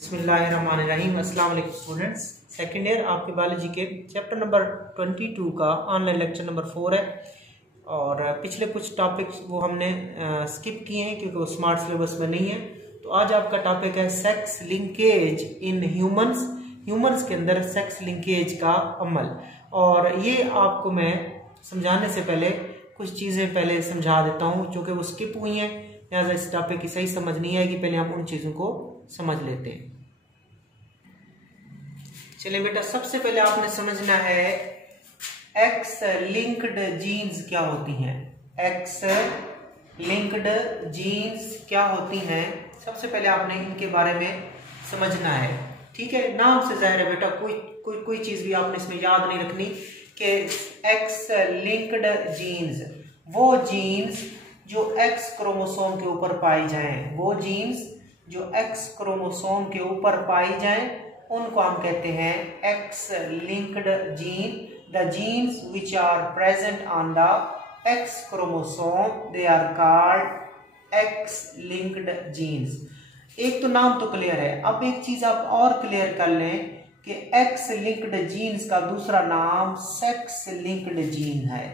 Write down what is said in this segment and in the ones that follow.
बिस्मिल्लाहिर्रहमानिर्रहीम। अस्सलाम वालेकुम स्टूडेंट्स। सेकेंड ईयर आपके बायोलॉजी के चैप्टर नंबर 22 का ऑनलाइन लेक्चर नंबर 4 है। और पिछले कुछ टॉपिक्स वो हमने स्किप किए हैं क्योंकि वो स्मार्ट सिलेबस में नहीं है। तो आज आपका टॉपिक है sex linkage in humans. Humans के अंदर सेक्स लिंकेज का अमल। और ये आपको मैं समझाने से पहले कुछ चीज़ें पहले समझा देता हूँ जो कि वो स्किप हुई हैं, लिहाजा इस टॉपिक की सही समझ नहीं आएगी। पहले हम उन चीज़ों को समझ लेते हैं। चलिए बेटा, सबसे पहले आपने समझना है एक्स लिंक्ड जीन्स क्या होती हैं। एक्स लिंक्ड जीन्स क्या होती हैं, सबसे पहले आपने इनके बारे में समझना है। ठीक है, नाम से जाहिर है बेटा कोई चीज भी आपने इसमें याद नहीं रखनी कि एक्स लिंक्ड जीन्स वो जीन्स जो एक्स क्रोमोसोम के ऊपर पाई जाएं, वो जीन्स जो एक्स क्रोमोसोम के ऊपर पाई जाएं उनको हम कहते हैं X linked gene. The genes which are present on the X chromosome they are called X linked genes. एक तो नाम तो क्लियर है। अब एक चीज आप और क्लियर कर लें कि एक्स लिंक्ड जीन्स का दूसरा नाम सेक्स लिंक्ड जीन है।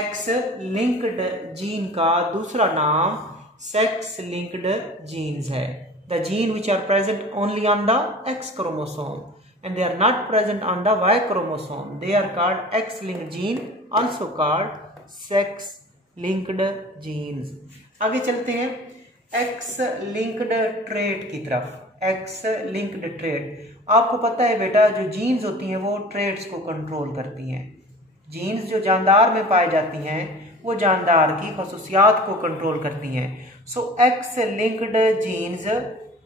एक्स लिंक्ड जीन का दूसरा नाम सेक्स लिंक्ड जीन्स है। The gene which are present only on the X chromosome and they are not present on the Y chromosome. They are called X-linked gene, also called sex-linked genes. आगे चलते हैं X-linked trait की तरफ। X-linked trait, आपको पता है बेटा जो जीन्स होती हैं वो ट्रेट्स को कंट्रोल करती हैं। जीन्स जो जानदार में पाई जाती हैं वो जानदार की खसूसियात को कंट्रोल करती हैं। सो एक्स लिंक्ड जीन्स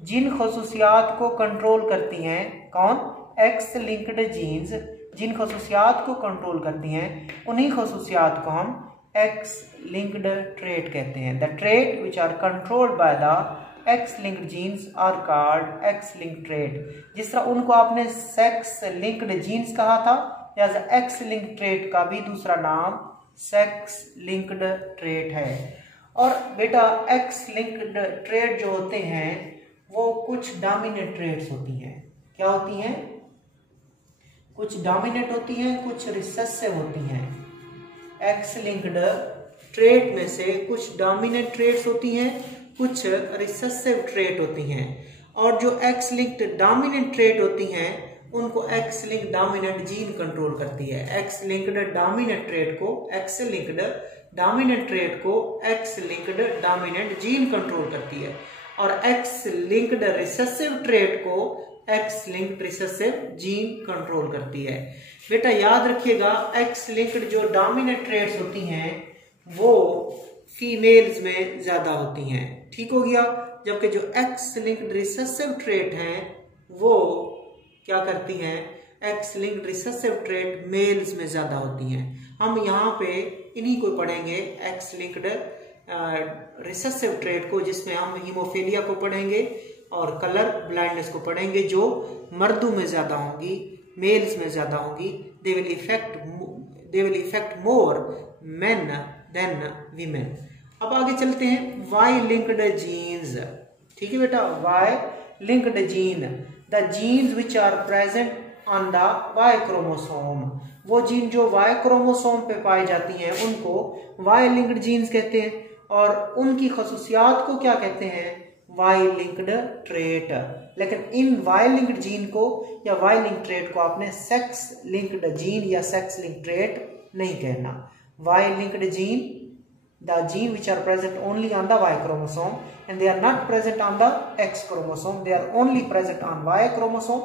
जिन खसूसियात को कंट्रोल करती हैं, कौन? एक्स लिंक्ड जीन्स जिन खसूसियात को कंट्रोल करती हैं उन्हीं खसूसियात को हम एक्स लिंक्ड ट्रेट कहते हैं। The trait which are controlled by the X linked genes are called X linked trait. जिस तरह उनको आपने सेक्स लिंक्ड जीन्स कहा था, लिहाजा एक्स लिंक्ड ट्रेट का भी दूसरा नाम सेक्स लिंक्ड ट्रेट है। और बेटा एक्स लिंक्ड ट्रेट जो होते हैं वो कुछ डोमिनेंट ट्रेट्स होती हैं। क्या होती हैं? कुछ डोमिनेंट होती हैं, कुछ रिसेसिव होती हैं। एक्स लिंक्ड ट्रेट में से कुछ डोमिनेंट ट्रेट्स होती हैं, कुछ रिसेसिव ट्रेट होती हैं। और जो एक्स लिंक्ड डोमिनेंट ट्रेट होती हैं उनको x linked dominant gene control करती है। एक्स लिंक्ड डोमिनेंट ट्रेट को एक्स लिंक्ड डोमिनेंट ट्रेट को x linked dominant gene control करती है और एक्स लिंक्ड रिसेसिव ट्रेट को x linked recessive gene control करती है। बेटा याद रखिएगा, एक्स लिंक्ड जो डोमिनेंट ट्रेट्स होती हैं वो फीमेल्स में ज्यादा होती हैं। ठीक हो गया। जबकि जो एक्स लिंक्ड रिसेसिव ट्रेट हैं वो क्या करती हैं? X linked recessive trait males में ज्यादा होती हैं। हम यहाँ पे इन्हीं को पढ़ेंगे, एक्स लिंक्ड रिसेसिव ट्रेट को, जिसमें हम हीमोफीलिया को पढ़ेंगे और कलर ब्लाइंडनेस को पढ़ेंगे, जो मर्दों में ज्यादा होंगी, मेल्स में ज्यादा होंगी। They will affect more men than women. अब आगे चलते हैं वाई लिंक्ड जीन्स। ठीक है बेटा, Y linked gene, the genes which are present on the Y chromosome, वो जीन जो वाई क्रोमोसोम पे पाई जाती हैं उनको वाई लिंक्ड जीन्स कहते हैं। और उनकी खसूसियात को क्या कहते हैं? Y linked trait. लेकिन इन वाई लिंक्ड जीन को या वाई लिंक्ड ट्रेट को आपने सेक्स लिंक्ड जीन या सेक्स लिंक्ड ट्रेट नहीं कहना। Y linked gene, the gene which are present only on the Y chromosome and they are not present on the X chromosome, they are only present on Y chromosome.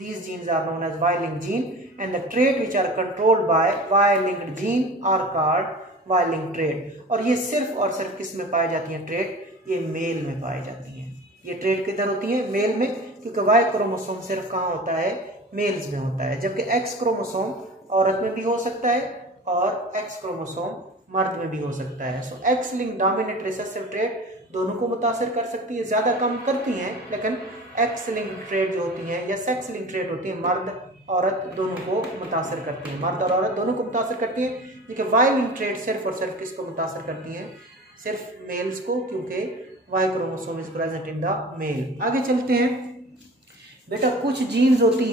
These genes are known as Y-linked gene and the trait which are controlled by Y-linked gene are called Y-linked trait. और ये सिर्फ और सिर्फ किस में पाई जाती है trait? ये मेल में पाई जाती है। ये ट्रेट किधर होती है? मेल में, क्योंकि Y क्रोमोसोम सिर्फ कहाँ होता है? मेल्स में होता है। जबकि X क्रोमोसोम औरत में भी हो सकता है और X क्रोमोसोम मर्द में भी हो सकता है। So X linked dominant recessive trait दोनों को मुतासर कर सकती है, ज्यादा कम करती हैं, लेकिन एक्स लिंक्ड ट्रेट जो होती है या सेक्स लिंक्ड ट्रेट होती है मर्द औरत दोनों को मुतासर करती है। मर्द और औरत दोनों को मुतासर करती है। देखिए वाई लिंक्ड ट्रेट सिर्फ और सिर्फ किसको मुतासर करती हैं? सिर्फ मेल्स को, क्योंकि Y chromosome is present in the male. आगे चलते हैं बेटा कुछ जीन्स होती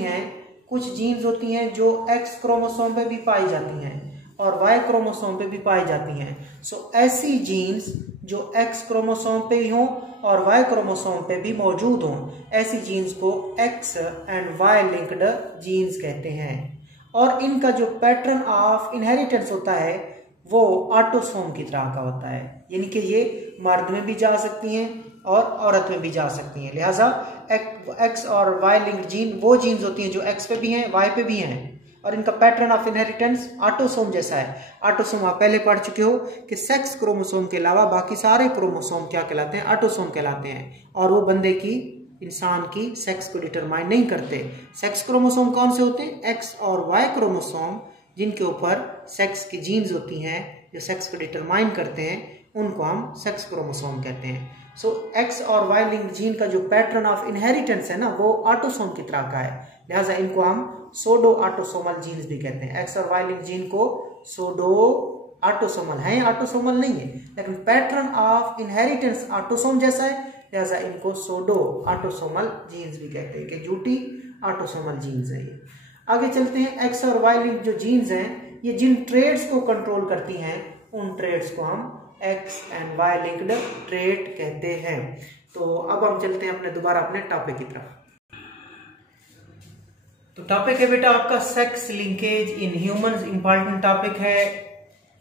हैं जो एक्स क्रोमोसोम पे भी पाई जाती हैं और वाई क्रोमोसोम पे भी पाई जाती हैं। सो ऐसी जीन्स जो एक्स क्रोमोसोम पे भी हों और वाई क्रोमोसोम पे भी मौजूद हों, ऐसी जीन्स को X and Y linked genes कहते हैं। और इनका जो पैटर्न ऑफ इनहेरिटेंस होता है वो ऑटोसोम की तरह का होता है, यानी कि ये मर्द में भी जा सकती हैं और औरत में भी जा सकती हैं। लिहाजा एक्स और वाई लिंक्ड जीन वो जीन्स होती हैं जो एक्स पे भी हैं, वाई पे भी हैं, और इनका पैटर्न ऑफ इनहेरिटेंस ऑटोसोम जैसा है। ऑटोसोम आप पहले पढ़ चुके हो कि सेक्स क्रोमोसोम के अलावा बाकी सारे क्रोमोसोम क्या कहलाते हैं? ऑटोसोम कहलाते हैं, और वो बंदे की, इंसान की सेक्स को डिटरमाइन नहीं करते। सेक्स क्रोमोसोम कौन से होते हैं? एक्स और वाई क्रोमोसोम, जिनके ऊपर सेक्स की जीन्स होती हैं जो सेक्स को डिटरमाइन करते हैं, उनको हम सेक्स क्रोमोसोम कहते हैं। सो एक्स और वाई लिंक्ड जीन का जो पैटर्न ऑफ इनहेरिटेंस है ना, वो ऑटोसोम की तरह का है। लिहाजा इनको हम सोडो ऑटोसोमल जीन्स भी कहते हैं। एक्स और वाई लिंक्ड जीन को सोडो ऑटोसोमल है, ऑटोसोमल नहीं है, लेकिन पैटर्न ऑफ इनहेरिटेंस ऑटोसोम जैसा है, लिहाजा इनको सोडो ऑटोसोमल जीन्स भी कहते हैं कि झूठी ऑटोसोमल जीन्स है ये। आगे चलते हैं। एक्स और वाई लिंक्ड जो जीन्स हैं, ये जिन ट्रेड्स को कंट्रोल करती हैं, उन ट्रेड्स को हम X and Y linked trait कहते हैं। तो अब हम चलते हैं अपने टॉपिक की तरफ। तो टॉपिक है बेटा आपका sex linkage in humans. Important topic है।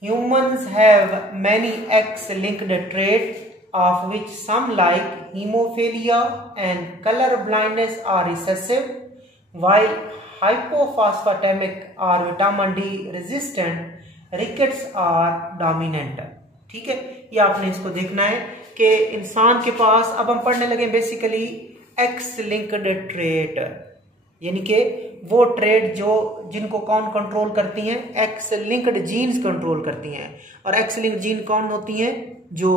Humans have many X linked trait of which some like hemophilia and color blindness are recessive, while hypophosphatemic or vitamin D resistant rickets are dominant। ठीक है, ये आपने इसको देखना है कि इंसान के पास, अब हम पढ़ने लगे बेसिकली एक्स लिंक्ड ट्रेट, यानी कि वो ट्रेड जो जिनको कौन कंट्रोल करती हैं? एक्स लिंक्ड जीन्स कंट्रोल करती हैं। और एक्स लिंक्ड जीन कौन होती हैं? जो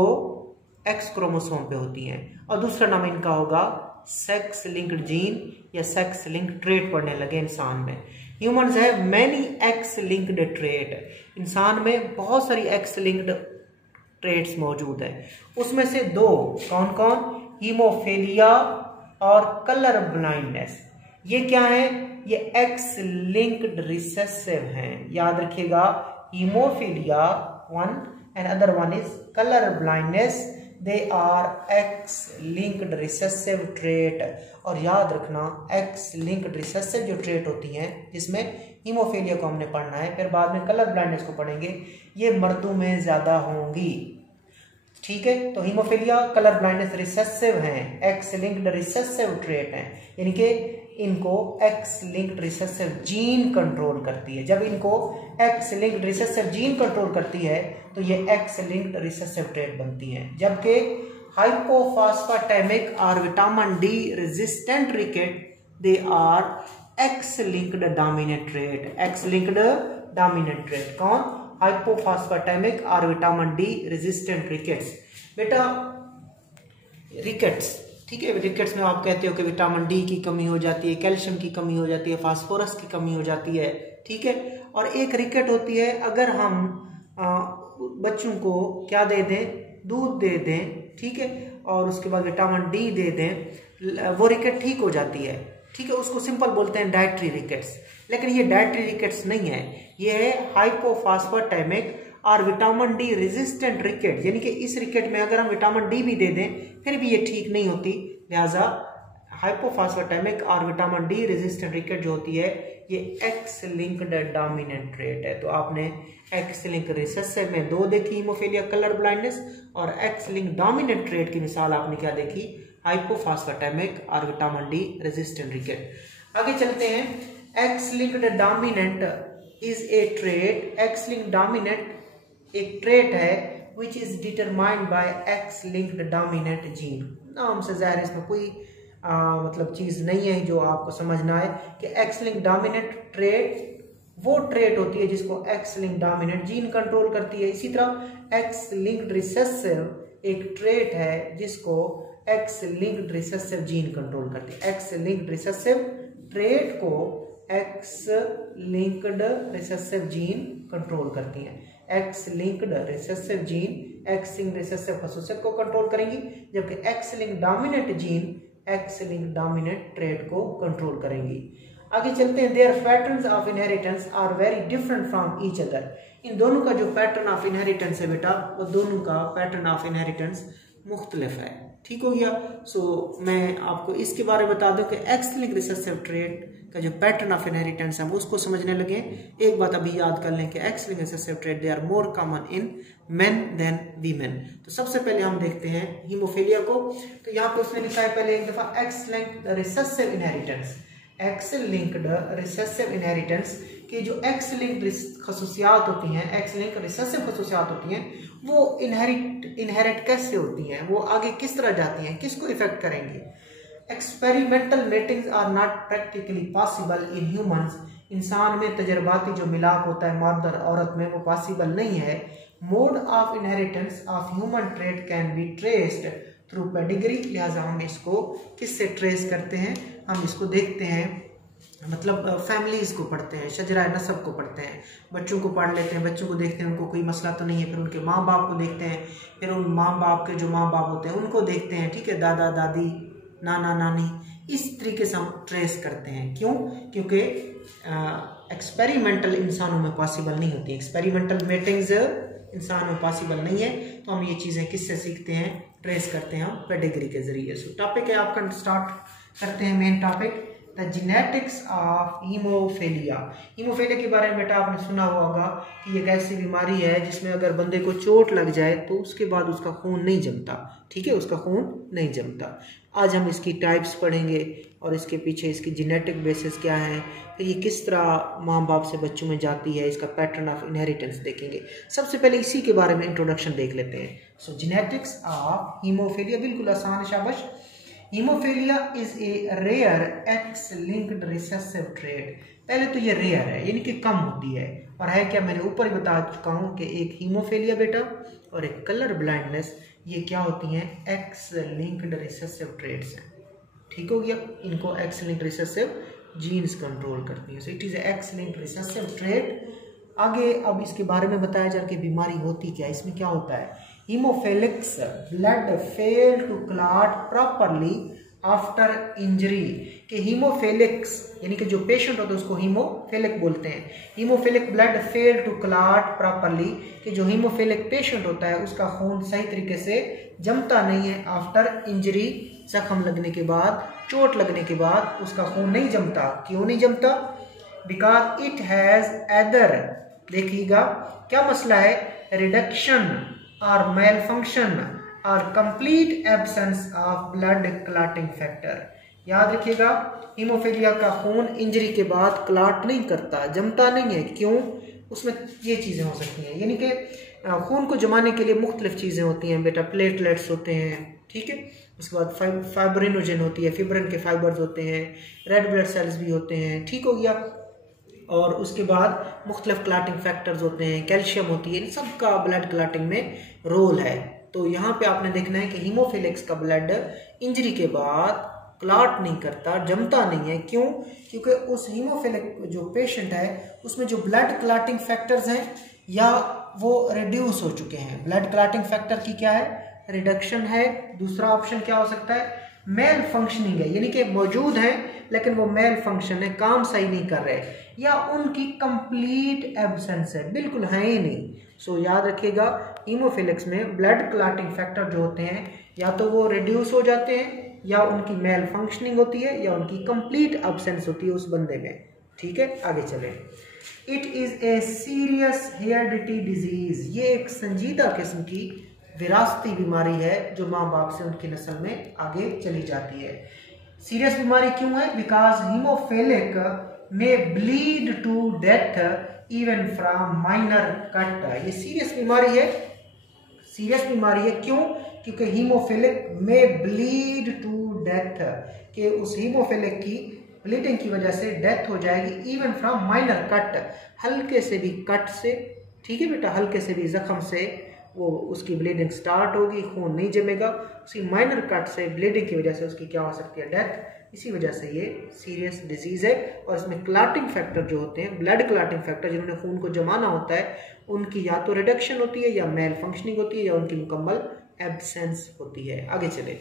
एक्स क्रोमोसोम पे होती हैं। और दूसरा नाम इनका होगा सेक्स लिंक्ड जीन या सेक्स लिंक्ड ट्रेट पढ़ने लगे इंसान में। ह्यूमंस है मैनी एक्स लिंक्ड ट्रेट, इंसान में बहुत सारी एक्स लिंक्ड ट्रेट्स मौजूद है। उसमें से दो कौन कौन? हीमोफीलिया और कलर ब्लाइंडनेस। ये क्या है? ये एक्स लिंक्ड रिसेसिव हैं, याद रखिएगा। Haemophilia one and other one is colour blindness. They are X linked recessive trait. और याद रखना एक्स लिंक्ड रिसेसिव जो ट्रेट होती हैं, जिसमें हीमोफीलिया को हमने पढ़ना है, फिर बाद में कलर ब्लाइंडनेस को पढ़ेंगे, ये मर्दों में ज्यादा होंगी। ठीक है, तो हीमोफीलिया कलर ब्लाइंडनेस रिसेसिव हैं, एक्स लिंक्ड रिसेसिव ट्रेट हैं, यानी कि इनको x linked recessive gene control करती है। जब इनको x linked recessive gene control करती है तो ये एक्स लिंक्ड रिसेसिव ट्रेट बनती हैं। जबकि हाइपोफॉस्फेटेमिक और vitamin D resistant rickets, they are X linked dominant trait. X linked dominant trait कौन? हाइपोफॉस्फेटेमिक और विटामिन डी रेजिस्टेंट रिकेट्स। बेटा रिकेट्स, ठीक है, रिकेट्स में आप कहते हो कि विटामिन डी की कमी हो जाती है, कैल्शियम की कमी हो जाती है, फास्फोरस की कमी हो जाती है। ठीक है, और एक रिकेट होती है, अगर हम बच्चों को क्या दे दें? दूध दे दें, ठीक है, और उसके बाद विटामिन डी दे दें, वो रिकेट ठीक हो जाती है। ठीक है, उसको सिंपल बोलते हैं डाइटरी रिकेट्स। लेकिन ये डाइटरी रिकेट्स नहीं है, ये है हाइपोफॉस्फेटेमिक और विटामिन डी रेजिस्टेंट रिकेट, यानी कि इस रिकेट में अगर हम विटामिन डी भी दे दें फिर भी ये ठीक नहीं होती। लिहाजा हाइपोफॉस्फेटेमिक और विटामिन डी रेजिस्टेंट रिकेट जो होती है, ये एक्स लिंक्ड डोमिनेंट ट्रेट है। तो आपने एक्स लिंक रिसेसिव में दो देखी, हीमोफीलिया कलर ब्लाइंडनेस, और एक्स लिंक डोमिनेंट ट्रेट की मिसाल आपने क्या देखी? हाइपोफॉस्फेटेमिक और विटामिन डी रेजिस्टेंट रिकेट। आगे चलते हैं। X linked dominant is a trait. X linked dominant एक ट्रेट है which is determined by X linked dominant gene। नाम से जाहिर इसमें कोई मतलब चीज नहीं है जो आपको समझना है कि X linked dominant ट्रेट वो ट्रेट होती है जिसको X linked dominant gene control करती है। इसी तरह X linked recessive एक ट्रेट है जिसको X linked recessive gene control करती है। X linked recessive ट्रेट को X linked recessive gene control करती है। X linked recessive gene X linked recessive खसूसियत को कंट्रोल करेंगी, जबकि X linked dominant gene X link dominant trait को कंट्रोल करेंगी। आगे चलते हैं। There patterns of inheritance are very different from each other. इन दोनों का जो पैटर्न ऑफ इनहेरिटेंस है बेटा, वो दोनों का पैटर्न ऑफ इनहेरिटेंस मुख्तलिफ है। ठीक हो गया। मैं आपको इसके बारे में बता दूं कि एक्स लिंक रिसेसिव ट्रेट का जो पैटर्न ऑफ इनहेरिटेंस है उसको समझने लगे। एक बात अभी याद कर लें कि X link recessive trait they are more common in men than women. तो सबसे पहले हम देखते हैं हीमोफीलिया को। तो यहाँ पे उसने लिखा है पहले एक दफा x linked recessive inheritance. X linked recessive inheritance की जो एक्स लिंक्ड खसूसियात होती हैं, एक्स लिंक रिसेसिव खसूसियात होती हैं, वो इनहेरिट कैसे होती हैं, वो आगे किस तरह जाती हैं, किसको इफेक्ट करेंगी। Experimental matings are not practically possible in humans. इंसान में तजर्बाती जो मिलाप होता है मर्द और औरत में, वो पॉसिबल नहीं है। Mode of inheritance of human trait can be traced through pedigree. लिहाजा हम इसको किससे ट्रेस करते हैं, हम इसको देखते हैं, मतलब फैमिलीज को पढ़ते हैं, शजरा नसब को पढ़ते हैं, बच्चों को पढ़ लेते हैं, बच्चों को देखते हैं उनको कोई मसला तो नहीं है, फिर उनके माँ बाप को देखते हैं, फिर उन माँ बाप के जो माँ बाप होते हैं उनको देखते हैं, ठीक है, दादा दादी नाना नानी, इस तरीके से हम ट्रेस करते हैं। क्यों? क्योंकि एक्सपेरिमेंटल इंसानों में पॉसिबल नहीं होती, एक्सपेरिमेंटल मेटिंग्स इंसान में पॉसिबल नहीं है। तो हम ये चीज़ें किससे सीखते हैं, ट्रेस करते हैं हम पेडिग्री के जरिए। सो टॉपिक है आपका, स्टार्ट करते हैं main topic, the genetics of haemophilia. Haemophilia के बारे में बेटा आपने सुना होगा कि एक ऐसी बीमारी है जिसमें अगर बंदे को चोट लग जाए तो उसके बाद उसका खून नहीं जमता, ठीक है, उसका खून नहीं जमता। आज हम इसकी टाइप्स पढ़ेंगे और इसके पीछे इसकी जेनेटिक बेसिस क्या है, फिर ये किस तरह माँ बाप से बच्चों में जाती है, इसका पैटर्न ऑफ इनहेरिटेंस देखेंगे। सबसे पहले इसी के बारे में इंट्रोडक्शन देख लेते हैं। सो जेनेटिक्स ऑफ हीमोफीलिया, बिल्कुल आसान शाबाश। Haemophilia is a rare X linked recessive trait. पहले तो ये रेयर है, यानी कि कम होती है, और है क्या, मैंने ऊपर ही बता चुका हूँ कि एक हीमोफीलिया बेटा और एक कलर ब्लाइंडनेस, ये क्या होती हैं, एक्स लिंक्ड रिसेसिव ट्रेट्स हैं। ठीक हो गया, इनको x linked recessive jeans control करती हैं। सो it is x linked recessive trait. आगे अब इसके बारे में बताया जा कि बीमारी होती क्या है, इसमें क्या होता है। Haemophilics blood fail to clot properly after injury. कि हीमोफिलिक्स यानी कि जो पेशेंट होता है उसको हीमोफिलिक बोलते हैं। Haemophilic blood fail to clot properly, कि जो हीमोफिलिक पेशेंट होता है उसका खून सही तरीके से जमता नहीं है आफ्टर इंजरी, जख्म लगने के बाद, चोट लगने के बाद उसका खून नहीं जमता। क्यों नहीं जमता? बिकॉज इट हैज एदर, देखिएगा क्या मसला है, रिडक्शन और मेल फंक्शन और complete absence of blood clotting factor. याद रखिएगा, हीमोफीलिया का खून इंजरी के बाद क्लॉट नहीं करता, जमता नहीं है। क्यों? उसमें ये चीज़ें हो सकती हैं, यानी कि खून को जमाने के लिए मुख्तलिफ चीज़ें होती हैं बेटा, प्लेटलेट्स होते हैं, ठीक है, उसके बाद फाइब्रिनोजन होती है, फिब्रिन के फाइबर्स होते हैं, रेड ब्लड सेल्स भी होते हैं, ठीक हो गया, और उसके बाद मुख्तलिफ क्लॉटिंग फैक्टर्स होते हैं, कैल्शियम होती है, इन सब का ब्लड क्लॉटिंग में रोल है। तो यहाँ पे आपने देखना है कि हीमोफिलिक्स का ब्लड इंजरी के बाद क्लॉट नहीं करता, जमता नहीं है। क्यों? क्योंकि उस हीमोफिलिक जो पेशेंट है उसमें जो ब्लड क्लॉटिंग फैक्टर्स हैं या वो रिड्यूस हो चुके हैं। ब्लड क्लॉटिंग फैक्टर की क्या है, रिडक्शन है। दूसरा ऑप्शन क्या हो सकता है, मेल फंक्शनिंग है, यानी कि मौजूद है लेकिन वो मेल फंक्शन है, काम सही नहीं कर रहे, या उनकी कंप्लीट एब्सेंस है, बिल्कुल है ही नहीं। सो याद रखिएगा, हीमोफिलिक्स में ब्लड क्लॉटिंग फैक्टर जो होते हैं या तो वो रिड्यूस हो जाते हैं, या उनकी मेल फंक्शनिंग होती है, या उनकी कंप्लीट एब्सेंस होती है उस बंदे में। ठीक है, आगे चलें। It is a serious heredity disease. ये एक संजीदा किस्म की विरासती बीमारी है जो माँ बाप से उनकी नस्ल में आगे चली जाती है। सीरियस बीमारी क्यों है? बिकॉज हीमोफिलिक में bleed to death even from minor cut. ये सीरियस बीमारी है, सीरियस बीमारी है। क्यों? क्योंकि हीमोफिलिक में ब्लीड टू डेथ, कि उस हीमोफिलिक की ब्लीडिंग की वजह से डेथ हो जाएगी, इवन फ्रॉम माइनर कट, हल्के से भी कट से, ठीक है बेटा, हल्के से भी जख्म से वो उसकी ब्लीडिंग स्टार्ट होगी, खून नहीं जमेगा, उसकी माइनर कट से ब्लीडिंग की वजह से उसकी क्या हो सकती है, डेथ। इसी वजह से ये सीरियस डिजीज है। और इसमें क्लॉटिंग फैक्टर जो होते हैं, ब्लड क्लॉटिंग फैक्टर जिन्होंने खून को जमाना होता है, उनकी या तो रिडक्शन होती है, या मेल फंक्शनिंग होती है, या उनकी मुकम्मल एब्सेंस होती है। आगे चले।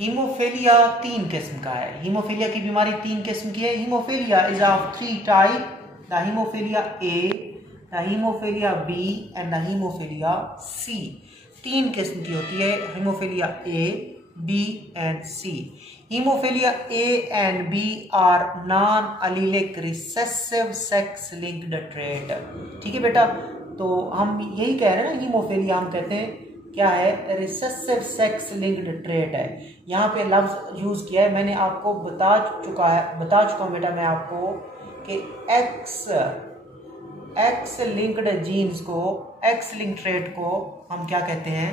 हीमोफीलिया 3 किस्म का है। हीमोफीलिया की बीमारी 3 किस्म की है। Haemophilia is of 3 type, the haemophilia A, the haemophilia B and the haemophilia C. 3 किस्म की होती है haemophilia A, B and C. Haemophilia A and B are non allelic recessive sex linked trait. ठीक है बेटा, तो हम यही कह रहे हैं ना, हीमोफीलिया हम कहते हैं क्या है, रिसेसिव सेक्स लिंक्ड ट्रेट है। यहाँ पे लफ्ज यूज किया है, मैंने आपको बता चुका हूँ बेटा मैं आपको कि एक्स लिंक्ड जीन्स को, एक्स लिंक्ड ट्रेट को हम क्या कहते हैं,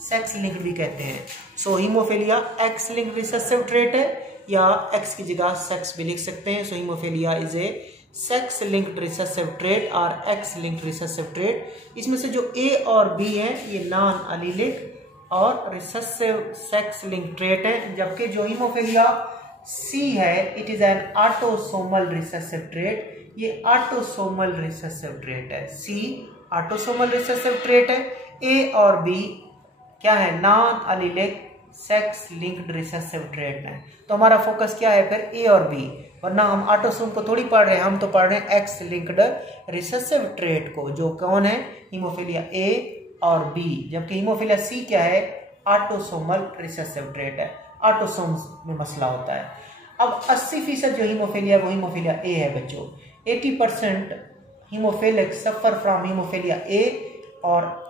सेक्स लिंक्ड भी कहते हैं। So haemophilia X linked recessive trait है, या एक्स की जगह सेक्स भी लिख सकते हैं। So haemophilia is a sex linked recessive trait और एक्स लिंक्ड रिसेसिव ट्रेट। इसमें से जो ए और बी है ये नॉन अलीलिक और रिसेसिव सेक्स लिंक्ड ट्रेट है, जबकि जो हीमोफीलिया सी है it is an autosomal recessive trait. ये ऑटोसोमल रिसेसिव ट्रेट है। सी ऑटोसोमल रिसेसिव ट्रेट है, ए और बी क्या है, non allelic sex linked recessive trait है। तो हमारा फोकस क्या है फिर, ए और बी, वरना हम ऑटोसोम को थोड़ी पढ़ रहे हैं, हम तो पढ़ रहे हैं एक्स लिंक्ड रिसेसिव ट्रेट को, जो कौन है, हीमोफीलिया ए और बी। जबकि हीमोफीलिया सी क्या है, ऑटोसोमल रिसेसिव ट्रेट है, ऑटोसोम्स में मसला होता है। अब 80% जो हीमोफीलिया वो हीमोफीलिया ए है बच्चों। 80% haemophilic suffer from haemophilia A, और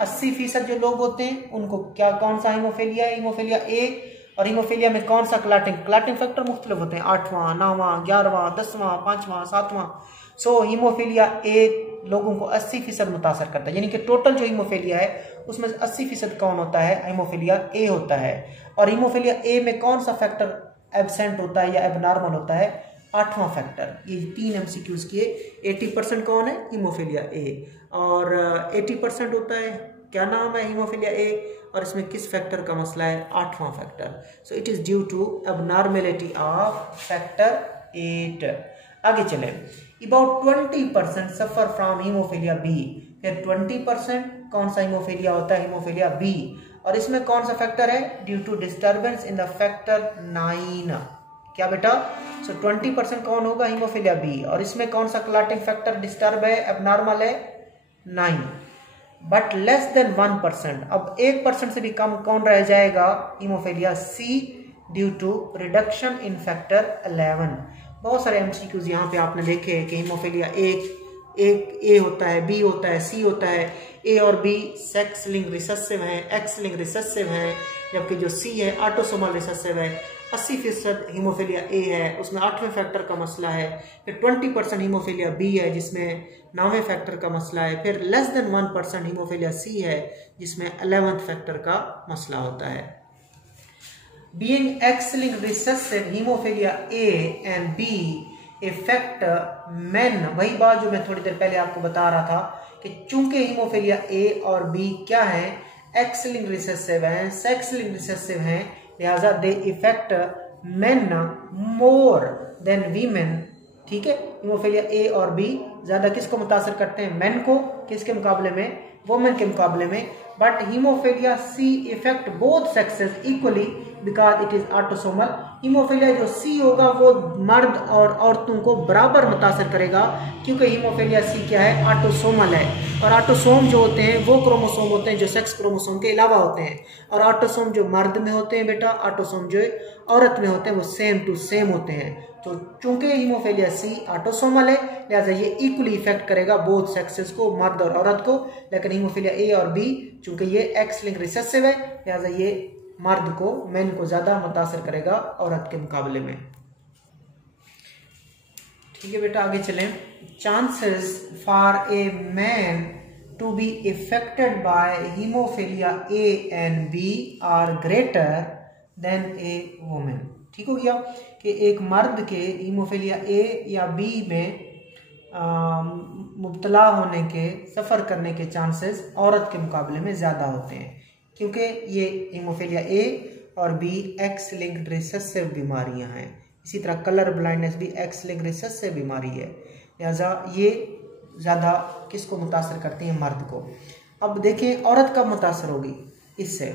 80% जो लोग होते हैं उनको क्या, कौन सा हीमोफीलिया है, हीमोफीलिया ए। और हीमोफीलिया में कौन सा क्लॉटिंग फैक्टर मुख्तलिफ होते हैं, 8वां, 9वां, 11वां, 10वां, 5वां, 7वां। सो हीमोफीलिया ए लोगों को 80% मुतासर करता है, यानी कि टोटल जो हीमोफीलिया है उसमें 80% कौन होता है, हीमोफीलिया ए होता है। और हीमोफीलिया ए में कौन सा फैक्टर एब्सेंट होता है या एबनॉर्मल होता है, 8वां फैक्टर। ये 3 MCQs किए। 80% कौन है, हीमोफीलिया ए, और 80% होता है क्या नाम है, हीमोफीलिया ए, और इसमें किस फैक्टर का मसला है, 8वां factor. So it is due to abnormality of factor 8। आगे चले, about 20% suffer from haemophilia B. फिर 20% कौन सा हीमोफीलिया होता है, हीमोफीलिया बी, और इसमें कौन सा फैक्टर है, due to disturbance in the factor 9। क्या बेटा, सो 20% कौन होगा, हीमोफीलिया बी, और इसमें कौन सा क्लॉटिंग फैक्टर डिस्टर्ब है, एबनॉर्मल है, 9। बट लेस देन 1%, अब 1% से भी कम कौन रह जाएगा, haemophilia C, due to reduction in factor 11। बहुत सारे MCQs यहाँ पे आपने देखे कि हीमोफीलिया एक ए होता है, बी होता है, सी होता है। ए और बी सेक्स लिंक रिसेसिव है, एक्स लिंक रिसेसिव है, जबकि जो सी है ऑटोसोमल रिसेसिव है। 80% हीमोफीलिया ए है, उसमें 8वें फैक्टर का मसला है। फिर 20% हीमोफीलिया बी है जिसमें 9वें फैक्टर का मसला है। फिर लेस देन 1% हीमोफीलिया सी है जिसमें 11th फैक्टर का मसला होता है। Being X-linked recessive haemophilia A and be effect main, वही बात जो मैं थोड़ी देर पहले आपको बता रहा था कि चूंकि हीमोफीलिया ए और बी क्या है, X-linked recessive हैं, सेक्स-linked recessive हैं, लिहाजा they affect men more than women. ठीक है, हीमोफीलिया ए और बी ज्यादा किसको मुतासर करते हैं, मेन को, किसके मुकाबले में, वुमेन के मुकाबले में। But haemophilia C affect both sexes equally because it is autosomal. Haemophilia जो सी होगा वो मर्द और औरतों को बराबर मुतासर करेगा, क्योंकि हीमोफीलिया सी क्या है, ऑटोसोमल है। और ऑटोसोम जो होते हैं वो क्रोमोसोम होते हैं जो सेक्स क्रोमोसोम के अलावा होते हैं, और ऑटोसोम जो मर्द में होते हैं बेटा, ऑटोसोम जो औरत में होते हैं वो सेम टू सेम होते हैं। तो चूंकि हीमोफीलिया सी ऑटोसोमल है लिहाजा ये इक्वली इफेक्ट करेगा बोथ सेक्सेस को, मर्द और औरत को। लेकिन हीमोफीलिया ए और बी चूंकि ये एक्स लिंक रिसेसिव है लिहाजा ये मर्द को, मेन को ज्यादा मुतासर करेगा औरत के मुकाबले में। ठीक है बेटा, आगे चलें। Chances for a man to be affected by haemophilia A and B are greater than a women. ठीक हो गया कि एक मर्द के हीमोफीलिया ए या बी में मुब्तला होने के, सफ़र करने के चांसेस औरत के मुकाबले में ज़्यादा होते हैं, क्योंकि ये हीमोफीलिया ए और बी एक्स लिंक्ड रिसेसिव बीमारियां हैं। इसी तरह कलर ब्लाइंडनेस भी एक्स लिंक्ड रिसेसिव बीमारी है, लिहाजा ये ज़्यादा किसको मुतासर करती हैं, मर्द को। अब देखें औरत कब मुतासर होगी इससे,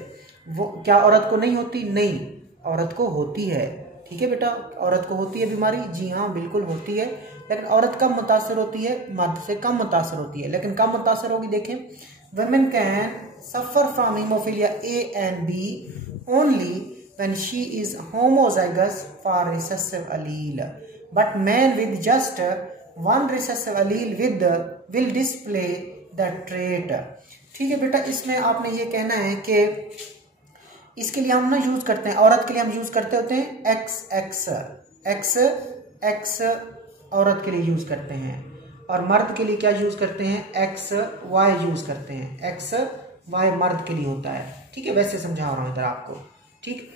वो क्या औरत को नहीं होती, नहीं, औरत को होती है। ठीक है बेटा, औरत को होती है बीमारी, जी हाँ बिल्कुल होती है, लेकिन औरत कम मुतासर होती है, मर्द से कम मुतासर होती है। लेकिन कम मुतासर होगी, देखें, women can suffer from hemophilia A and B only when she is homozygous for recessive allele, but men with just one recessive allele will display the trait। ठीक है बेटा, इसमें आपने ये कहना है कि इसके लिए हम ना यूज करते हैं, औरत के लिए हम यूज करते होते हैं एक्स औरत के लिए यूज करते हैं, और मर्द के लिए क्या यूज करते हैं, XY यूज करते हैं, XY मर्द के लिए होता है। ठीक है, वैसे समझा रहा हूं इधर आपको। ठीक,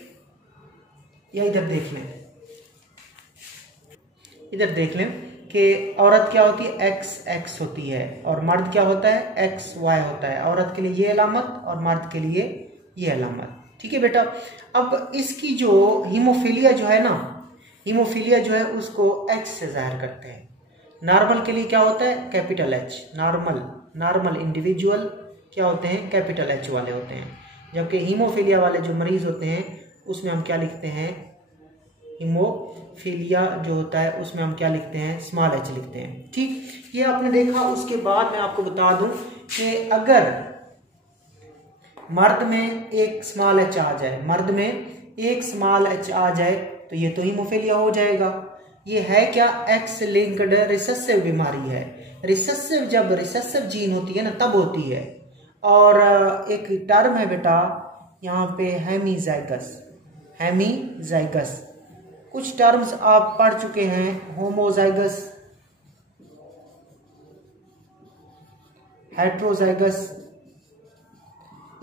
या इधर देख लें, इधर देख लें कि औरत क्या होती है, XX होती है, और मर्द क्या होता है, XY होता है। औरत के लिए ये अलामत और मर्द के लिए ये अलामत। ठीक है बेटा, अब इसकी जो हीमोफीलिया जो है ना, हीमोफीलिया जो है उसको H से जाहिर करते हैं। नॉर्मल के लिए क्या होता है, कैपिटल H। नॉर्मल इंडिविजुअल क्या होते हैं, कैपिटल H वाले होते हैं, जबकि हीमोफीलिया वाले जो मरीज होते हैं उसमें हम क्या लिखते हैं, हीमोफीलिया जो होता है उसमें हम क्या लिखते हैं, स्मॉल h लिखते हैं। ठीक, ये आपने देखा। उसके बाद मैं आपको बता दूं कि अगर मर्द में एक स्मॉल h आ जाए, मर्द में एक स्मॉल h आ जाए तो ये तो हीमोफीलिया हो जाएगा। ये है क्या, एक्स लिंक्ड रिसेसिव बीमारी है। रिसेसिव, जब रिसेसिव जीन होती है ना तब होती है। और एक टर्म है बेटा यहाँ पे, हेमीजाइगस। कुछ टर्म्स आप पढ़ चुके हैं, होमोजाइगस, हेट्रोजाइगस।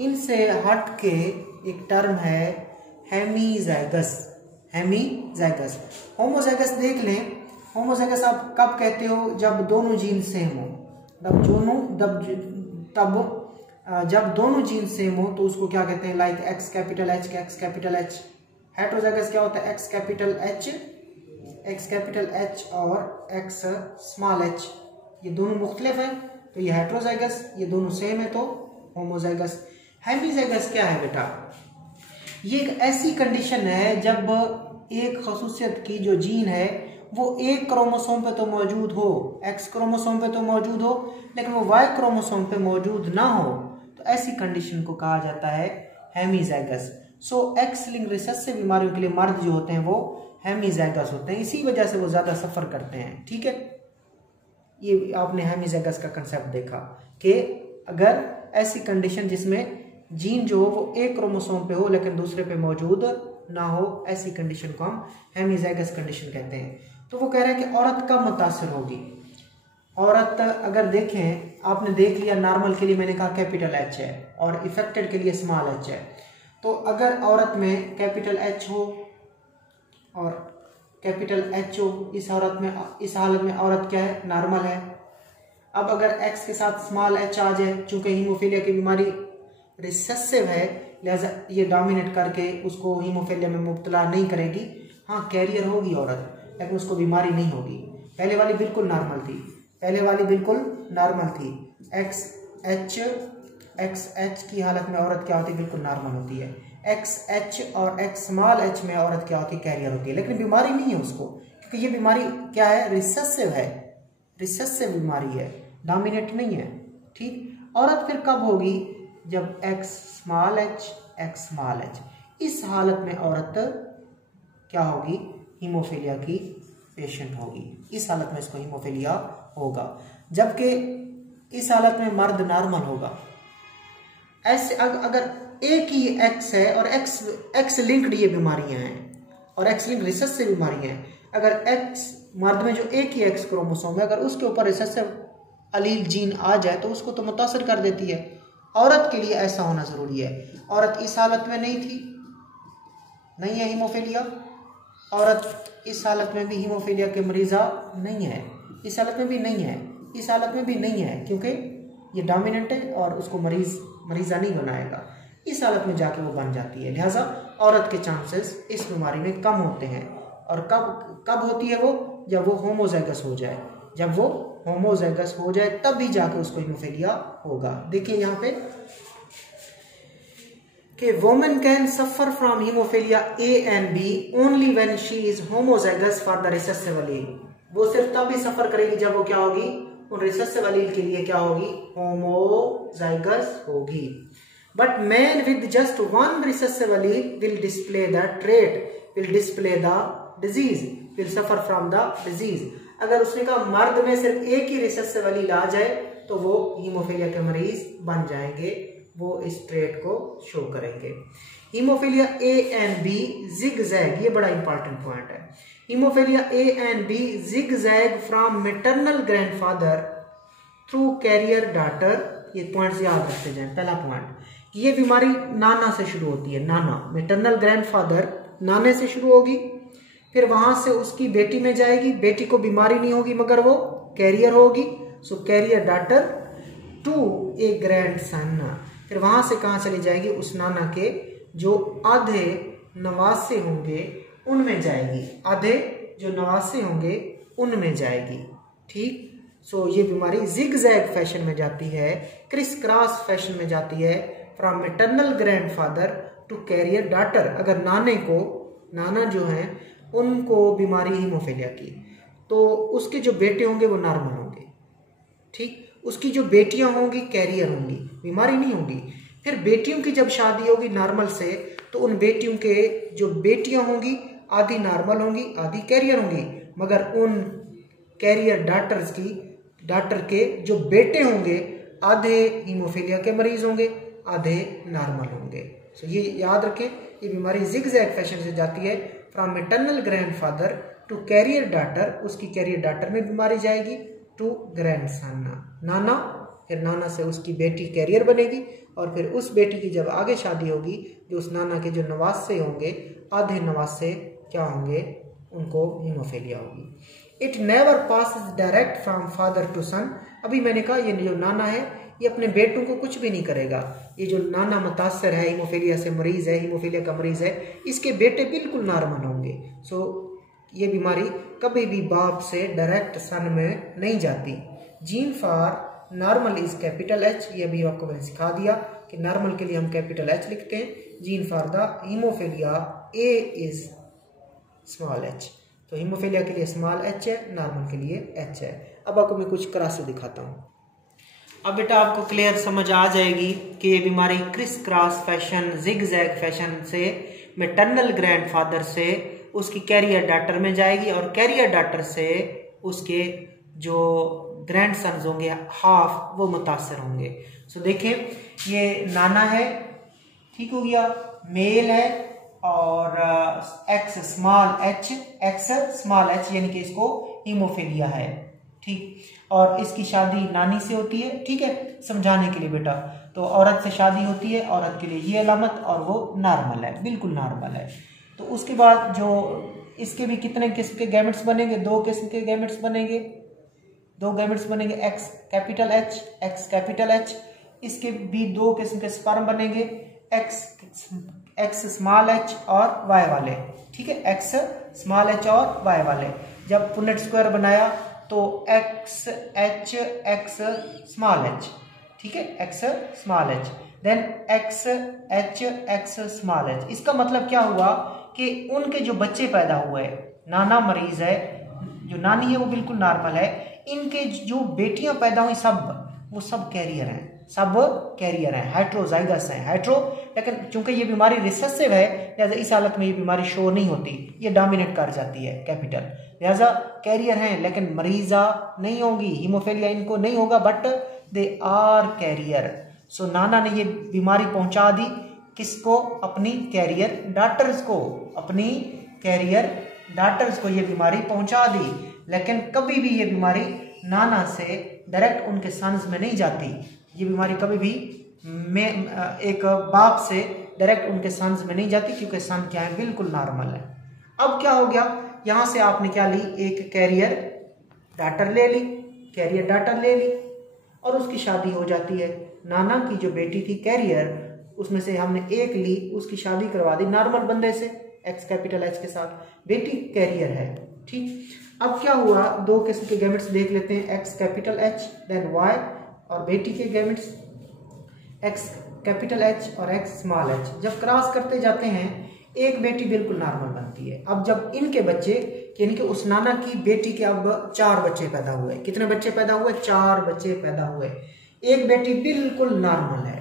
इनसे हट के एक टर्म है हेमीजाइगस। होमोजाइगस देख लें, होमोजाइगस आप कब कहते हो, जब दोनों जीन सेम हो। जब दोनों जीन सेम हो तो उसको क्या कहते हैं, like X capital H। Heterozygous क्या होता है, X कैपिटल H और X स्मॉल h, ये दोनों मुख्तलिफ है तो ये हेट्रोजाइगस, ये दोनों सेम है तो होमोजाइगस। हेमीजाइगस क्या है बेटा, ये एक ऐसी कंडीशन है जब एक खसूसियत की जो जीन है वो एक क्रोमोसोम पे तो मौजूद हो, X क्रोमोसोम पे तो मौजूद हो, लेकिन वो Y क्रोमोसोम पे मौजूद ना हो, तो ऐसी कंडीशन को कहा जाता है हेमीजाइगस। सो X लिंक्ड रिसेसिव बीमारियों के लिए मर्द जो होते हैं वो हेमीजाइगस होते हैं, इसी वजह से वो ज्यादा सफर करते हैं। ठीक है, ये आपने हेमीजाइगस का कंसेप्ट देखा कि अगर ऐसी कंडीशन जिसमें जीन जो हो वो एक क्रोमोसोम पे हो लेकिन दूसरे पे मौजूद ना हो, ऐसी कंडीशन को हम हेमीजाइगस कंडीशन कहते हैं। तो वो कह रहे हैं कि औरत कब मुतासर होगी। औरत अगर देखें, आपने देख लिया नॉर्मल के लिए मैंने कहा कैपिटल H है और इफेक्टेड के लिए स्मॉल h है। तो अगर औरत में कैपिटल H हो और कैपिटल H हो, इस हालत में औरत क्या है, नॉर्मल है। अब अगर X के साथ स्मॉल h आ जाए, चूंकि हीमोफीलिया की बीमारी रिसेसिव है लिहाजा ये डोमिनेट करके उसको हीमोफीलिया में मुब्तला नहीं करेगी। हाँ, कैरियर होगी औरत लेकिन उसको बीमारी नहीं होगी। पहले वाली बिल्कुल नॉर्मल थी, XH की हालत में औरत क्या होती है, बिल्कुल नॉर्मल होती है। XH और X स्मॉल h में औरत क्या होती है, कैरियर होती है, लेकिन बीमारी नहीं है उसको, क्योंकि ये बीमारी क्या है, रिसेसिव बीमारी है, डोमिनेट नहीं है। ठीक, औरत फिर कब होगी, जब X स्मॉल h, इस हालत में औरत क्या होगी, हीमोफीलिया की पेशेंट होगी। इस हालत में इसको हीमोफीलिया होगा, जबकि इस हालत में मर्द नॉर्मल होगा। ऐसे अगर एक ही X है और X लिंक्ड ये बीमारियां हैं और X लिंक्ड रिसेसिव बीमारियां हैं, अगर X मर्द में जो एक ही X क्रोमोसोम है, अगर उसके ऊपर रिसेसिव अलील जीन आ जाए तो उसको तो मुतासर कर देती है। औरत के लिए ऐसा होना जरूरी है। औरत इस हालत में नहीं है हीमोफीलिया, औरत इस हालत में भी हीमोफीलिया के मरीजा नहीं है, इस हालत में भी नहीं है, क्योंकि ये डोमिनेंट है और उसको मरीजा नहीं बनाएगा। इस हालत में जाके वो बन जाती है, लिहाजा औरत के चांसेस इस बीमारी में कम होते हैं। और कब होती है वो, जब वो होमोजाइगस हो जाए, तब भी जाके उसको हीमोफीलिया होगा। देखिए यहाँ पे कि women can suffer from haemophilia A and B only when she is homozygous for the recessive allele. वो सिर्फ तब ही सफर करेगी जब वो क्या होगी, उन रिसेसिव एलील के लिए क्या होगी, होमोजाइगस होगी। But man with just one recessive allele will display the trait, will display the disease, will suffer from the disease. अगर उसने कहा मर्द में सिर्फ एक ही रिसेसिव एलील आ जाए तो वो हीमोफीलिया के मरीज बन जाएंगे, वो इस ट्रेट को शो करेंगे। Haemophilia A and B zigzag, ये बड़ा इंपॉर्टेंट पॉइंट है। Haemophilia A and B zigzag from maternal grandfather through carrier daughter. ये पॉइंट्स याद रखते जाएं। पहला पॉइंट, ये बीमारी नाना से शुरू होती है, नाना, मैटरनल ग्रैंडफादर, नाने से शुरू होगी, फिर वहां से उसकी बेटी में जाएगी, बेटी को बीमारी नहीं होगी मगर वो कैरियर होगी, so carrier daughter to a grandson. फिर वहां से कहां चली जाएगी, उस नाना के जो आधे नवासे होंगे उनमें जाएगी, आधे जो नवासे होंगे उनमें जाएगी। ठीक, सो ये बीमारी जिगजैग फैशन में जाती है, क्रिस क्रॉस फैशन में जाती है, from maternal grandfather to carrier daughter. अगर नाने को, नाना जो है उनको बीमारी हीमोफीलिया की, तो उसके जो बेटे होंगे वो नॉर्मल होंगे। ठीक, उसकी जो बेटियां होंगी कैरियर होंगी, बीमारी नहीं होगी। फिर बेटियों की जब शादी होगी नॉर्मल से, तो उन बेटियों के जो बेटियां होंगी आधी नॉर्मल होंगी, आधी कैरियर होंगी, मगर उन कैरियर डॉटर्स की, डॉटर के जो बेटे होंगे आधे हीमोफीलिया के मरीज होंगे, आधे नॉर्मल होंगे। सो ये याद रखें, ये बीमारी जिगजैग फैशन से जाती है, from maternal grandfather to carrier daughter, उसकी कैरियर डॉटर में बीमारी जाएगी, टू ग्रैंडसन, नाना, फिर नाना से उसकी बेटी कैरियर बनेगी, और फिर उस बेटी की जब आगे शादी होगी, जो उस नाना के जो नवासे होंगे, आधे नवासे क्या होंगे, उनको हीमोफीलिया होगी। It never passes direct from father to son. अभी मैंने कहा ये जो नाना है ये अपने बेटों को कुछ भी नहीं करेगा। ये जो नाना मुतासर है, हीमोफीलिया से मरीज है, हीमोफीलिया का मरीज है, इसके बेटे बिल्कुल नॉर्मल होंगे। सो ये बीमारी कभी भी बाप से डायरेक्ट सन में नहीं जाती। Gene for normal is capital H, ये भी आपको मैंने सिखा दिया कि नॉर्मल के लिए हम कैपिटल एच लिखते हैं। Gene for the haemophilia A is small H, तो हीमोफीलिया के लिए स्मॉल एच है, नॉर्मल के लिए एच है। अब आपको मैं कुछ करा से दिखाता हूँ। अब बेटा आपको क्लियर समझ आ जाएगी कि ये बीमारी criss cross fashion, zigzag fashion से मैटरनल ग्रैंडफादर से उसकी कैरियर डॉटर में जाएगी, और कैरियर डॉटर से उसके जो ग्रैंडसन्स होंगे हाफ, वो मुतासर होंगे। सो देखें, ये नाना है, ठीक हो गया, मेल है, और X small H, X small H, यानी कि इसको हीमोफीलिया है। ठीक, और इसकी शादी नानी से होती है। ठीक है, समझाने के लिए बेटा, तो औरत से शादी होती है, औरत के लिए ये अलामत, और वो नॉर्मल है, बिल्कुल नॉर्मल है। तो उसके बाद जो इसके भी कितने किस्म के गैमेट्स बनेंगे, दो किस्म के गैमेट्स बनेंगे, दो गैमेट्स बनेंगे, X capital H, X capital H. इसके भी दो किस्म के स्पर्म बनेंगे, एक्स स्मॉल एच और वाई वाले। ठीक है, एक्स स्मॉल एच और वाई वाले। जब पुनेट स्क्वायर बनाया तो X H X small h, ठीक है, X small h, then X H X small h. इसका मतलब क्या हुआ कि उनके जो बच्चे पैदा हुए, नाना मरीज है, जो नानी है वो बिल्कुल नॉर्मल है, इनके जो बेटियां पैदा हुई वो सब कैरियर हैं, सब कैरियर हैं, हेट्रोजाइगस हैं, हेट्रो। लेकिन चूंकि ये बीमारी रिसेसिव है, लिहाजा इस हालत में ये बीमारी शो नहीं होती, ये डोमिनेट कर जाती है कैपिटल, लिहाजा कैरियर हैं लेकिन मरीजा नहीं होंगी, हीमोफीलिया इनको नहीं होगा, बट दे आर कैरियर। सो नाना ने ये बीमारी पहुंचा दी किसको, अपनी कैरियर डॉटर्स को, अपनी कैरियर डॉटर्स को ये बीमारी पहुंचा दी। लेकिन कभी भी ये बीमारी नाना से डायरेक्ट उनके सन्स में नहीं जाती, ये बीमारी कभी भी एक बाप से डायरेक्ट उनके सन्स में नहीं जाती, क्योंकि सन क्या है, बिल्कुल नॉर्मल है। अब क्या हो गया, यहां से आपने क्या ली, एक कैरियर डॉटर ले ली, कैरियर डॉटर ले ली, और उसकी शादी हो जाती है। नाना की जो बेटी थी कैरियर, उसमें से हमने एक ली, उसकी शादी करवा दी नॉर्मल बंदे से, एक्स कैपिटल एच के साथ, बेटी कैरियर है। ठीक, अब क्या हुआ, दो किस्म के गैमेट्स देख लेते हैं, X capital H then Y, और बेटी के गैमेट्स एक्स कैपिटल एच और एक्स स्मॉल एच जब क्रॉस करते जाते हैं एक बेटी बिल्कुल नॉर्मल बनती है। अब जब इनके बच्चे यानी कि उस नाना की बेटी के अब 4 बच्चे पैदा हुए, कितने बच्चे पैदा हुए? 4 बच्चे पैदा हुए। एक बेटी बिल्कुल नॉर्मल है,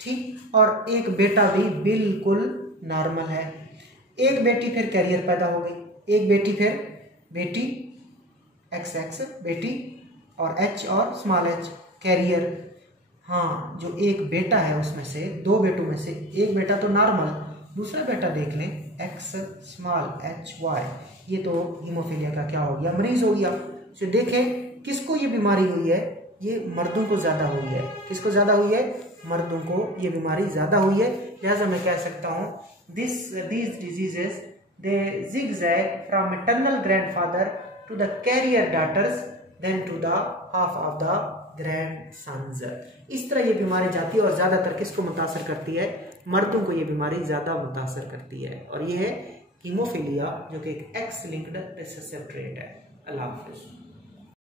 ठीक, और एक बेटा भी बिल्कुल नॉर्मल है। एक बेटी फिर कैरियर पैदा हो गई, एक बेटी फिर बेटी एक्स एक्स बेटी और एच और स्मॉल एच कैरियर। हाँ, जो एक बेटा है उसमें से 2 बेटों में से एक बेटा तो नॉर्मल, दूसरा बेटा देख लें एक्स स्मॉल एच वाई, ये तो हीमोफीलिया का क्या हो गया? मरीज हो गया। तो देखें किसको ये बीमारी हुई है? ये मर्दों को ज्यादा हुई है। किसको ज्यादा हुई है? मर्दों को ये बीमारी ज्यादा हुई है। लिहाजा मैं कह सकता हूँ these diseases they zigzag from maternal grandfather to the carrier daughters then to the half of the grandsons। इस तरह ये बीमारी जाती है और ज्यादातर किसको मुतासर करती है? मर्दों को ये बीमारी ज्यादा मुतासर करती है और ये है हीमोफीलिया जो कि एक एक्स लिंक्ड रिसेसिव ट्रेट है। अल्लाह हाफिज़।